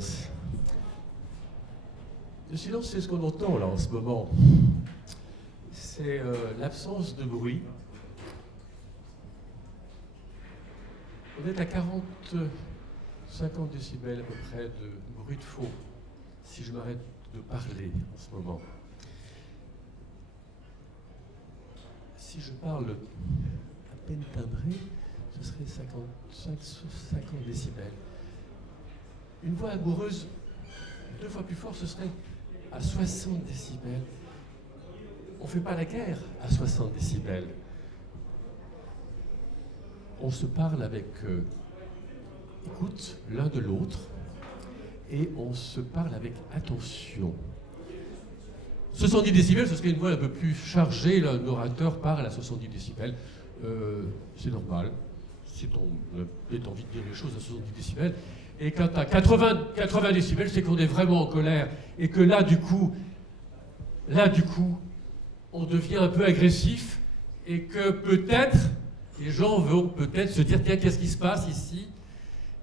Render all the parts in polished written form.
silence. Le silence, c'est ce qu'on entend là en ce moment. C'est l'absence de bruit. On est à 50 décibels à peu près de bruit de fond, si je m'arrête de parler en ce moment. Si je parle à peine timbré, ce serait 50 décibels. Une voix amoureuse, 2 fois plus fort, ce serait à 60 décibels. On ne fait pas la guerre à 60 décibels. On se parle avec écoute l'un de l'autre et on se parle avec attention. 70 décibels, ce serait une voix un peu plus chargée. Un orateur parle à 70 décibels. C'est normal. Si on a envie de dire les choses à 70 décibels. Et quand à 80 décibels, c'est qu'on est vraiment en colère. Et que là, du coup, on devient un peu agressif. Et que peut-être, les gens vont peut-être se dire, tiens, qu'est-ce qui se passe ici ?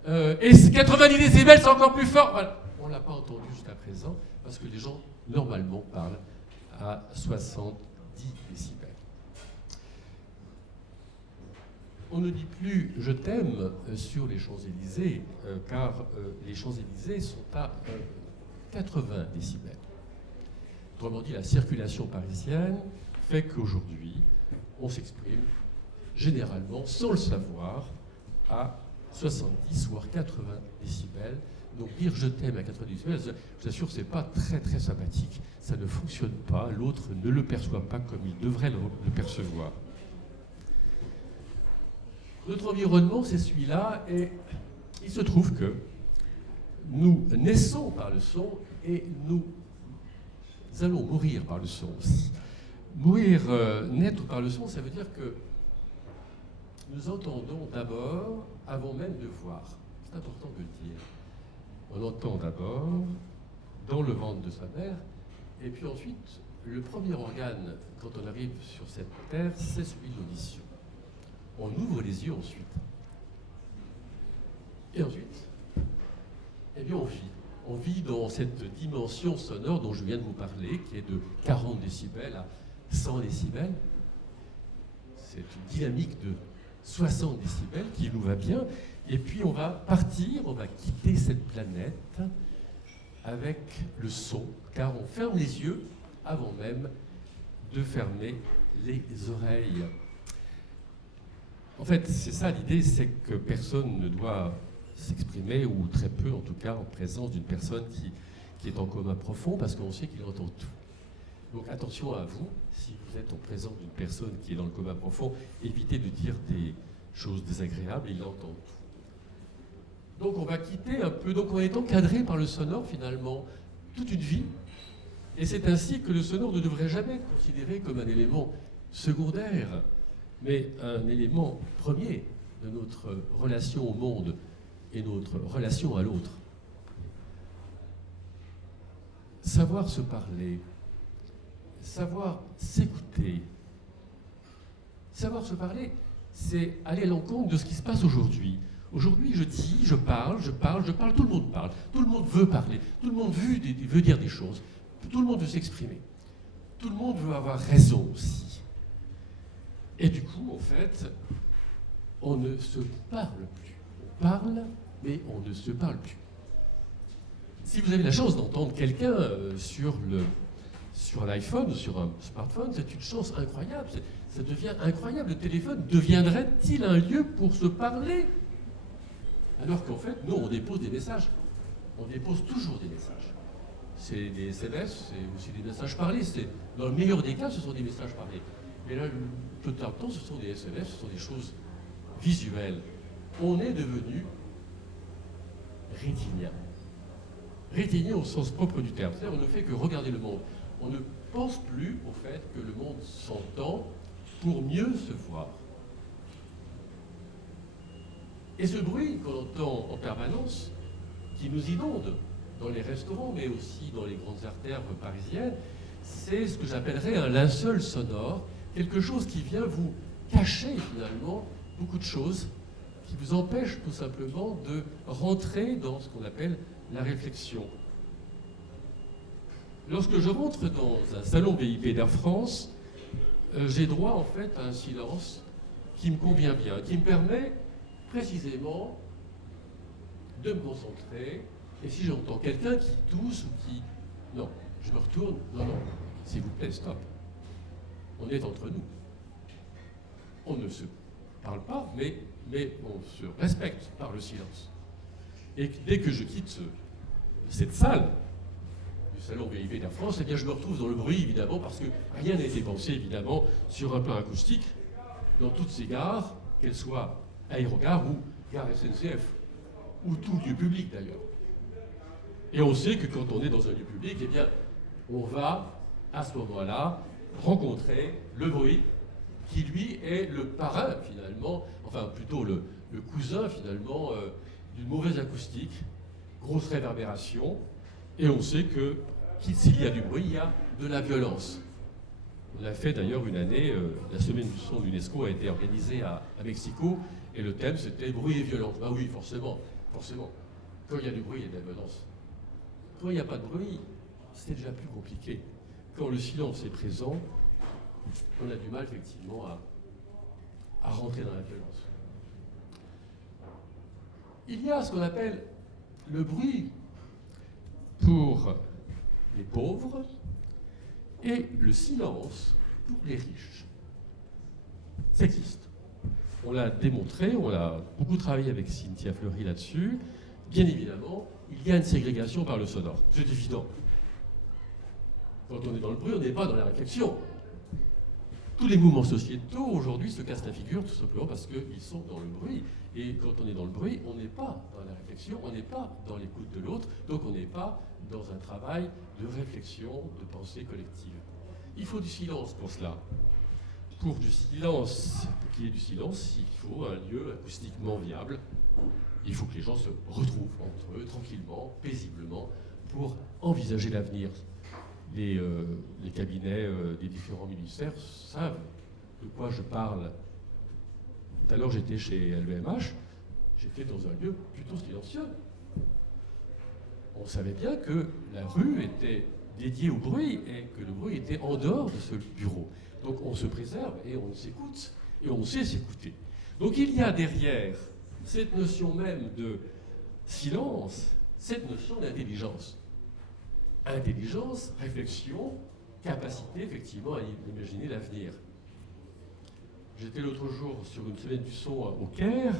Et 90 décibels, c'est encore plus fort. Voilà. On ne l'a pas entendu jusqu'à présent, parce que les gens, normalement, parlent à 70 décibels. On ne dit plus « je t'aime » sur les Champs-Élysées, car les Champs-Élysées sont à 80 décibels. Autrement dit, la circulation parisienne fait qu'aujourd'hui, on s'exprime généralement, sans le savoir, à 70 voire 80 décibels. Donc dire « je t'aime » à 80 décibels, je vous assure, ce n'est pas très très sympathique. Ça ne fonctionne pas, l'autre ne le perçoit pas comme il devrait le percevoir. Notre environnement, c'est celui-là, et il se trouve que nous naissons par le son et nous allons mourir par le son aussi. Naître par le son, ça veut dire que nous entendons d'abord avant même de voir. C'est important de le dire. On entend d'abord dans le ventre de sa mère, et puis ensuite, le premier organe, quand on arrive sur cette terre, c'est celui de l'audition. On ouvre les yeux ensuite. Et ensuite, eh bien on vit. On vit dans cette dimension sonore dont je viens de vous parler, qui est de 40 décibels à 100 décibels. C'est une dynamique de 60 décibels qui nous va bien. Et puis on va partir, on va quitter cette planète avec le son, car on ferme les yeux avant même de fermer les oreilles. En fait, c'est ça l'idée, c'est que personne ne doit s'exprimer, ou très peu en tout cas, en présence d'une personne qui est en coma profond, parce qu'on sait qu'il entend tout. Donc attention à vous, si vous êtes en présence d'une personne qui est dans le coma profond, évitez de dire des choses désagréables, il entend tout. Donc on va quitter un peu, donc on est encadré par le sonore finalement, toute une vie, et c'est ainsi que le sonore ne devrait jamais être considéré comme un élément secondaire, mais un élément premier de notre relation au monde et notre relation à l'autre. Savoir se parler, savoir s'écouter. Savoir se parler, c'est aller à l'encontre de ce qui se passe aujourd'hui. Aujourd'hui, je dis, je parle, tout le monde parle. Tout le monde veut parler, tout le monde veut dire des choses, tout le monde veut s'exprimer. Tout le monde veut avoir raison aussi. Et du coup, en fait, on ne se parle plus. On parle, mais on ne se parle plus. Si vous avez la chance d'entendre quelqu'un sur un iPhone ou sur un smartphone, c'est une chance incroyable. Ça devient incroyable. Le téléphone deviendrait-il un lieu pour se parler ? Alors qu'en fait, nous, on dépose des messages. On dépose toujours des messages. C'est des SMS, c'est aussi des messages parlés. Dans le meilleur des cas, ce sont des messages parlés. Mais là, tout le temps, ce sont des SMS, ce sont des choses visuelles. On est devenu rétinien. Rétinien au sens propre du terme. C'est-à-dire, on ne fait que regarder le monde. On ne pense plus au fait que le monde s'entend pour mieux se voir. Et ce bruit qu'on entend en permanence, qui nous inonde dans les restaurants, mais aussi dans les grandes artères parisiennes, c'est ce que j'appellerais un linceul sonore, quelque chose qui vient vous cacher finalement beaucoup de choses, qui vous empêche tout simplement de rentrer dans ce qu'on appelle la réflexion. Lorsque je rentre dans un salon VIP d'Air France, j'ai droit en fait à un silence qui me convient bien, qui me permet précisément de me concentrer. Et si j'entends quelqu'un qui tousse ou qui... Non, je me retourne. Non, non, s'il vous plaît, stop. On est entre nous. On ne se parle pas, mais on se respecte par le silence. Et dès que je quitte cette salle du salon VIP d'Air France, eh bien je me retrouve dans le bruit, évidemment, parce que rien n'a été pensé, évidemment, sur un plan acoustique dans toutes ces gares, qu'elles soient aérogares ou gares SNCF, ou tout lieu public d'ailleurs. Et on sait que quand on est dans un lieu public, eh bien, on va, à ce moment-là, rencontrer le bruit qui, lui, est le parrain, finalement, enfin, plutôt le cousin, finalement, d'une mauvaise acoustique, grosse réverbération, et on sait que, s'il y a du bruit, il y a de la violence. On a fait d'ailleurs une année, la semaine du son de l'UNESCO a été organisée à Mexico, et le thème c'était bruit et violence. Bah oui, forcément. Quand il y a du bruit, il y a de la violence. Quand il n'y a pas de bruit, c'est déjà plus compliqué. Quand le silence est présent, on a du mal effectivement à rentrer dans la violence. Il y a ce qu'on appelle le bruit pour les pauvres et le silence pour les riches. Ça existe. On l'a démontré, on a beaucoup travaillé avec Cynthia Fleury là-dessus. Bien évidemment, il y a une ségrégation par le sonore. C'est évident. Quand on est dans le bruit, on n'est pas dans la réflexion. Tous les mouvements sociétaux aujourd'hui se cassent la figure tout simplement parce qu'ils sont dans le bruit. Et quand on est dans le bruit, on n'est pas dans la réflexion, on n'est pas dans l'écoute de l'autre, donc on n'est pas dans un travail de réflexion, de pensée collective. Il faut du silence pour cela. Pour qu'il y ait du silence, il faut un lieu acoustiquement viable. Il faut que les gens se retrouvent entre eux, tranquillement, paisiblement, pour envisager l'avenir. Les cabinets des différents ministères savent de quoi je parle. Tout à l'heure, j'étais chez LVMH, j'étais dans un lieu plutôt silencieux. On savait bien que la rue était dédiée au bruit et que le bruit était en dehors de ce bureau. Donc on se préserve et on s'écoute, et on sait s'écouter. Donc il y a derrière cette notion même de silence, cette notion d'intelligence. Intelligence, réflexion, capacité effectivement à imaginer l'avenir. J'étais l'autre jour sur une semaine du son au Caire.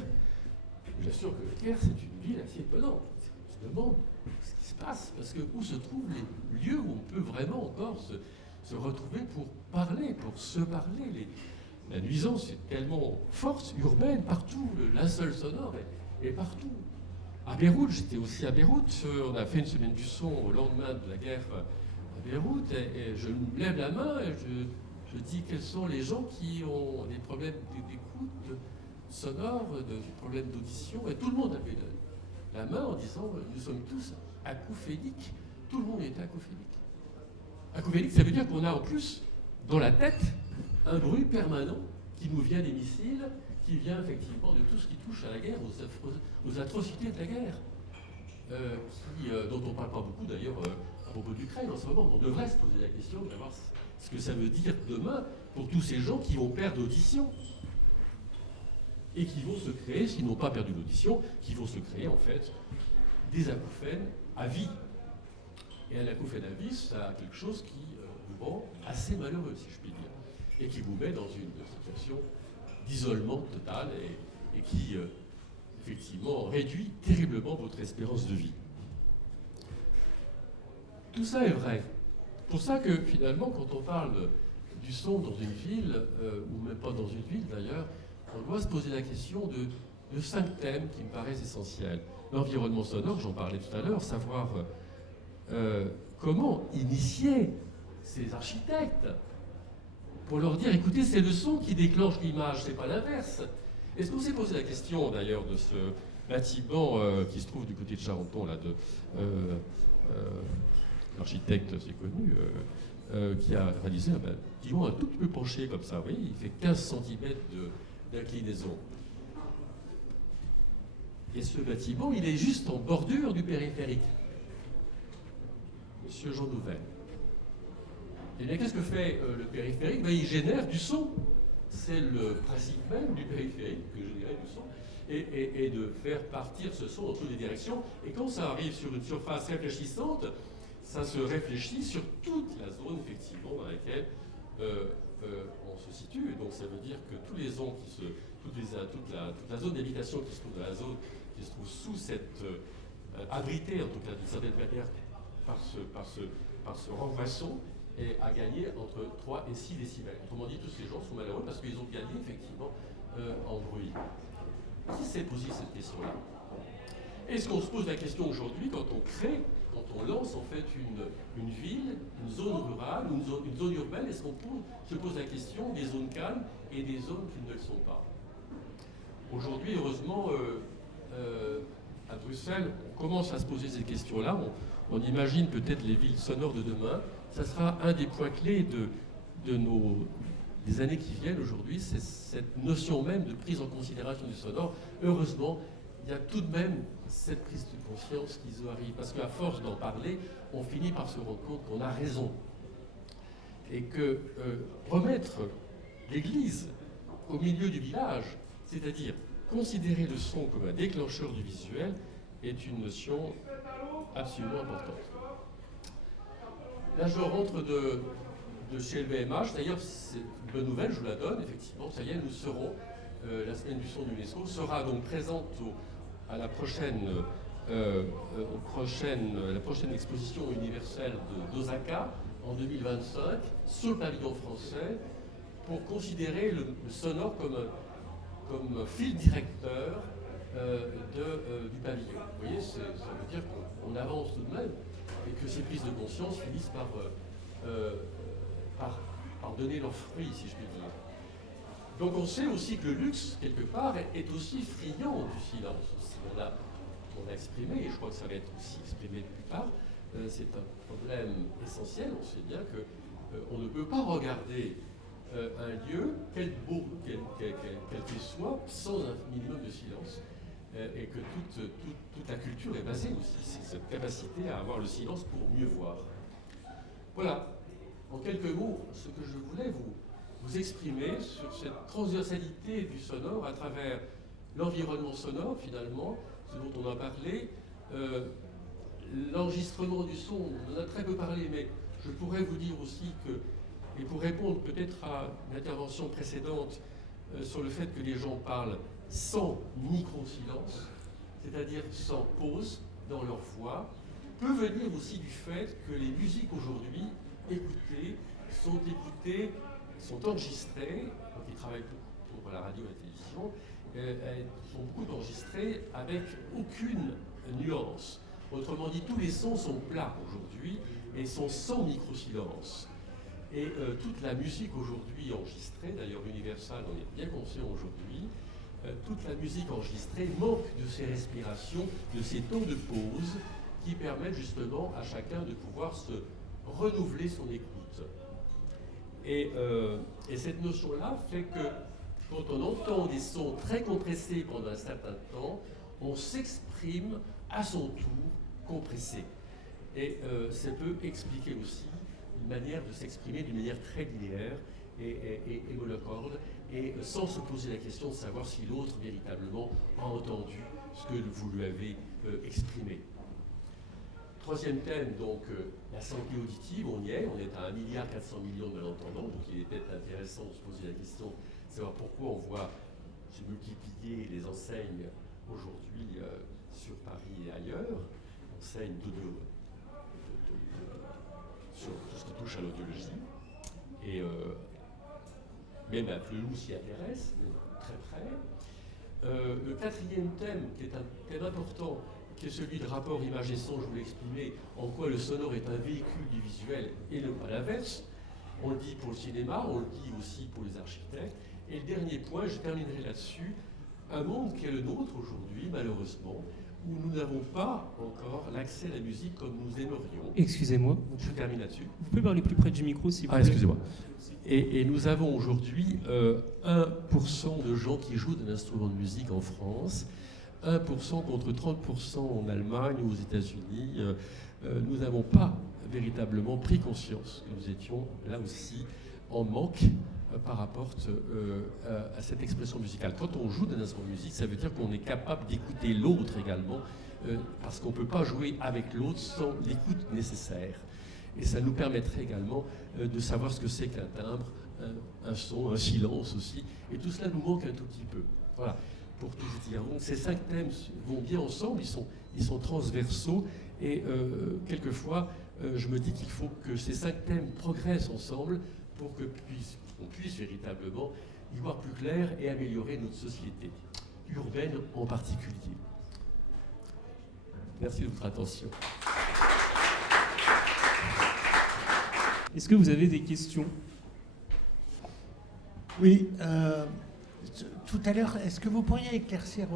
Je vous assure que le Caire, c'est une ville assez étonnante. On se demande ce qui se passe, parce que où se trouvent les lieux où on peut vraiment encore se retrouver pour parler, pour se parler. La nuisance est tellement forte, urbaine, partout. Le linceul sonore est partout. À Beyrouth, j'étais aussi à Beyrouth. On a fait une semaine du son au lendemain de la guerre à Beyrouth. Et je me lève la main et je dis quels sont les gens qui ont des problèmes d'écoute sonore, des problèmes d'audition. Et tout le monde avait la main en disant nous sommes tous acouphéniques. Tout le monde était acouphénique. Acouphénique, ça veut dire qu'on a en plus dans la tête un bruit permanent qui nous vient des missiles, qui vient effectivement de tout ce qui touche à la guerre, aux atrocités de la guerre, dont on ne parle pas beaucoup d'ailleurs à propos de l'Ukraine en ce moment. On devrait se poser la question de savoir ce que ça veut dire demain pour tous ces gens qui vont perdre l'audition et qui vont se créer, s'ils n'ont pas perdu l'audition, qui vont se créer en fait des acouphènes à vie. Et un acouphène à vie, ça a quelque chose qui vous rend assez malheureux, si je puis dire, et qui vous met dans une situation d'isolement total et qui, effectivement, réduit terriblement votre espérance de vie. Tout ça est vrai. C'est pour ça que, finalement, quand on parle du son dans une ville, ou même pas dans une ville d'ailleurs, on doit se poser la question de 5 thèmes qui me paraissent essentiels. L'environnement sonore, j'en parlais tout à l'heure, savoir comment initier ces architectes pour leur dire, écoutez, c'est le son qui déclenche l'image, c'est pas l'inverse. Est-ce qu'on s'est posé la question, d'ailleurs, de ce bâtiment qui se trouve du côté de Charenton, là, de l'architecte, c'est connu, qui a réalisé un bâtiment un tout petit peu penché comme ça, vous voyez, il fait 15 cm d'inclinaison. Et ce bâtiment, il est juste en bordure du périphérique. M. Jean Nouvel. Et bien, qu'est-ce que fait le périphérique? Ben, il génère du son. C'est le principe même du périphérique, que générer du son, et de faire partir ce son dans toutes les directions. Et quand ça arrive sur une surface réfléchissante, ça se réfléchit sur toute la zone, effectivement, dans laquelle on se situe. Donc ça veut dire que tous les ondes toute la zone d'habitation qui se trouve dans la zone, qui se trouve sous cette abritée, en tout cas d'une certaine manière, par ce renvoi son, et a gagné entre 3 et 6 décibels. Autrement dit, tous ces gens sont malheureux parce qu'ils ont gagné effectivement en bruit. Qui s'est posé cette question-là? Est-ce qu'on se pose la question aujourd'hui quand on lance en fait une ville, une zone rurale, une zone urbaine? Est-ce qu'on se pose la question des zones calmes et des zones qui ne le sont pas? Aujourd'hui, heureusement, à Bruxelles, on commence à se poser ces questions-là. On imagine peut-être les villes sonores de demain. Ça sera un des points clés des années qui viennent aujourd'hui, c'est cette notion même de prise en considération du sonore. Heureusement, il y a tout de même cette prise de conscience qui arrive, parce qu'à force d'en parler, on finit par se rendre compte qu'on a raison. Et que remettre l'église au milieu du village, c'est-à-dire considérer le son comme un déclencheur du visuel, est une notion absolument importante. Là, je rentre de chez LVMH. D'ailleurs, c'est une bonne nouvelle, je vous la donne, effectivement. Ça y est, nous serons, la semaine du son de l'UNESCO sera donc présente à la prochaine exposition universelle d'Osaka en 2025, sur le pavillon français, pour considérer le sonore comme fil directeur du pavillon. Vous voyez, ça veut dire qu'on avance tout de même, et que ces prises de conscience finissent par donner leurs fruits, si je puis dire. Donc on sait aussi que le luxe, quelque part, est aussi friand du silence. On l'a exprimé, et je crois que ça va être aussi exprimé plus tard. C'est un problème essentiel. On sait bien qu'on ne peut pas regarder un lieu, quel qu'il soit, sans un minimum de silence. Et que toute la culture est basée aussi sur cette capacité à avoir le silence pour mieux voir. Voilà, en quelques mots, ce que je voulais vous exprimer sur cette transversalité du sonore à travers l'environnement sonore, finalement, ce dont on a parlé, l'enregistrement du son, on en a très peu parlé, mais je pourrais vous dire aussi que, et pour répondre peut-être à une intervention précédente sur le fait que les gens parlent sans micro-silence, c'est-à-dire sans pause dans leur voix, peut venir aussi du fait que les musiques aujourd'hui écoutées, sont enregistrées, donc ils travaillent pour la radio et la télévision, elles sont beaucoup enregistrées avec aucune nuance. Autrement dit, tous les sons sont plats aujourd'hui et sont sans micro-silence. Et toute la musique aujourd'hui enregistrée, d'ailleurs Universal en est bien conscient aujourd'hui, toute la musique enregistrée manque de ces respirations, de ces temps de pause qui permettent justement à chacun de pouvoir se renouveler son écoute. Et cette notion-là fait que quand on entend des sons très compressés pendant un certain temps, on s'exprime à son tour compressé. Et ça peut expliquer aussi une manière de s'exprimer d'une manière très linéaire et monocorde, et sans se poser la question de savoir si l'autre véritablement a entendu ce que vous lui avez exprimé. Troisième thème, donc la santé auditive, on y est, on est à 1,4 milliard de malentendants, donc il est peut-être intéressant de se poser la question de savoir pourquoi on voit se multiplier les enseignes aujourd'hui sur Paris et ailleurs, enseignes sur tout ce qui touche à l'audiologie, et même à Flelou s'y intéresse, très près. Le quatrième thème, qui est un thème important, qui est celui de rapport image et son, je vous l'ai exprimé, en quoi le sonore est un véhicule du visuel et non pas l'inverse. On le dit pour le cinéma, on le dit aussi pour les architectes. Et le dernier point, je terminerai là-dessus, un monde qui est le nôtre aujourd'hui, malheureusement, où nous n'avons pas encore l'accès à la musique comme nous aimerions. Excusez-moi. Je termine là-dessus. Vous pouvez parler plus près du micro, s'il vous plaît. Excusez-moi. Et nous avons aujourd'hui 1% de gens qui jouent d'un instrument de musique en France, 1% contre 30% en Allemagne ou aux États-Unis. Nous n'avons pas véritablement pris conscience que nous étions là aussi en manque par rapport à cette expression musicale. Quand on joue d'un instrument de musique, ça veut dire qu'on est capable d'écouter l'autre également, parce qu'on ne peut pas jouer avec l'autre sans l'écoute nécessaire. Et ça nous permettrait également de savoir ce que c'est qu'un timbre, un son, un silence aussi. Et tout cela nous manque un tout petit peu. Voilà, pour tout vous dire. Donc ces 5 thèmes vont bien ensemble, ils sont transversaux. Et quelquefois, je me dis qu'il faut que ces 5 thèmes progressent ensemble pour qu'on puisse véritablement y voir plus clair et améliorer notre société, urbaine en particulier. Merci de votre attention. Est-ce que vous avez des questions? Oui, tout à l'heure, est-ce que vous pourriez éclaircir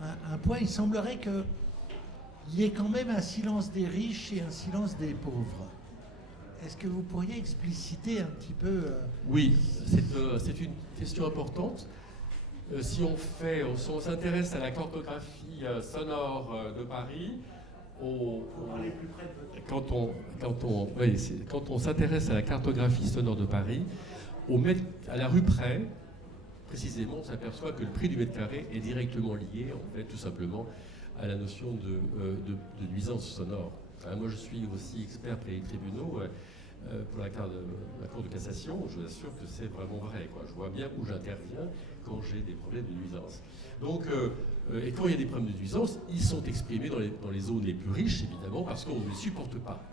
un point? Il semblerait qu'il y ait quand même un silence des riches et un silence des pauvres. Est-ce que vous pourriez expliciter un petit peu Oui, c'est une question importante. Si on s'intéresse à la cartographie sonore de Paris, quand on s'intéresse à la cartographie sonore de Paris, à la rue près, précisément, on s'aperçoit que le prix du mètre carré est directement lié, en fait, tout simplement, à la notion de nuisance sonore. Moi, je suis aussi expert près des tribunaux pour la Cour de cassation. Je vous assure que c'est vraiment vrai, quoi. Je vois bien où j'interviens quand j'ai des problèmes de nuisance. Donc, et quand il y a des problèmes de nuisance, ils sont exprimés dans les zones les plus riches, évidemment, parce qu'on ne les supporte pas.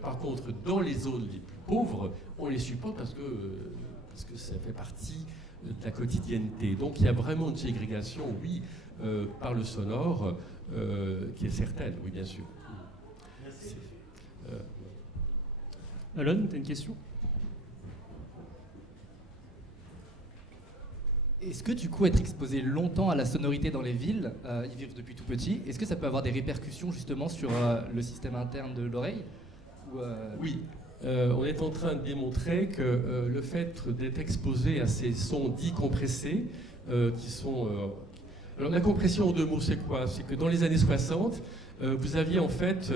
Par contre, dans les zones les plus pauvres, on les supporte parce que ça fait partie de la quotidienneté. Donc, il y a vraiment une ségrégation, oui, par le sonore, qui est certaine, oui, bien sûr. Merci. Alon, tu as une question? Est-ce que du coup être exposé longtemps à la sonorité dans les villes, y vivre depuis tout petit, est-ce que ça peut avoir des répercussions justement sur le système interne de l'oreille Oui, on est en train de démontrer que le fait d'être exposé à ces sons dits compressés, qui sont... Alors la compression en 2 mots, c'est quoi? C'est que dans les années 60, vous aviez en fait,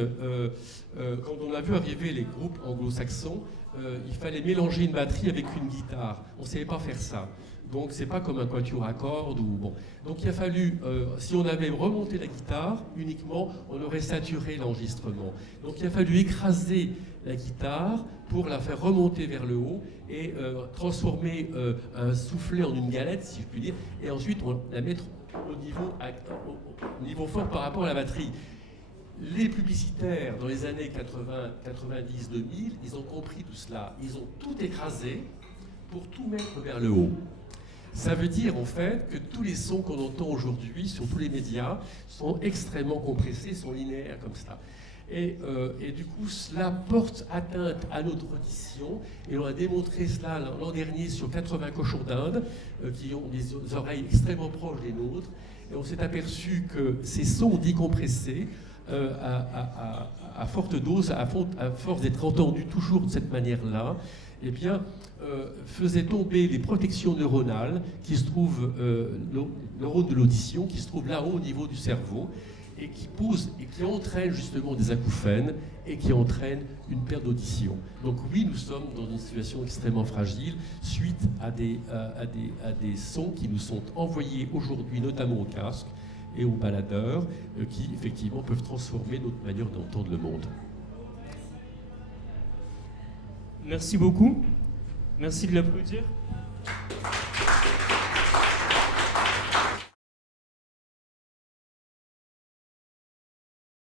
quand on a vu arriver les groupes anglo-saxons, il fallait mélanger une batterie avec une guitare. On ne savait pas faire ça. Donc c'est pas comme un quatuor à cordes ou bon. Donc il a fallu, si on avait remonté la guitare uniquement, on aurait saturé l'enregistrement. Donc il a fallu écraser la guitare pour la faire remonter vers le haut et transformer un soufflet en une galette, si je puis dire, et ensuite la mettre au niveau fort par rapport à la batterie. Les publicitaires, dans les années 80, 90, 2000, ils ont compris tout cela. Ils ont tout écrasé pour tout mettre vers le haut. Ça veut dire en fait que tous les sons qu'on entend aujourd'hui sur tous les médias sont extrêmement compressés, sont linéaires comme ça. Et du coup, cela porte atteinte à notre audition. Et on a démontré cela l'an dernier sur 80 cochons d'Inde qui ont des oreilles extrêmement proches des nôtres. Et on s'est aperçu que ces sons dits compressés, à forte dose, à force d'être entendus toujours de cette manière-là, eh bien, faisait tomber les protections neuronales qui se trouvent, neurones de l'audition, qui se trouvent là-haut au niveau du cerveau, et qui entraînent justement des acouphènes et qui entraînent une perte d'audition. Donc oui, nous sommes dans une situation extrêmement fragile suite à des sons qui nous sont envoyés aujourd'hui, notamment au casque et aux baladeurs, qui effectivement peuvent transformer notre manière d'entendre le monde. Merci beaucoup. Merci de l'applaudir.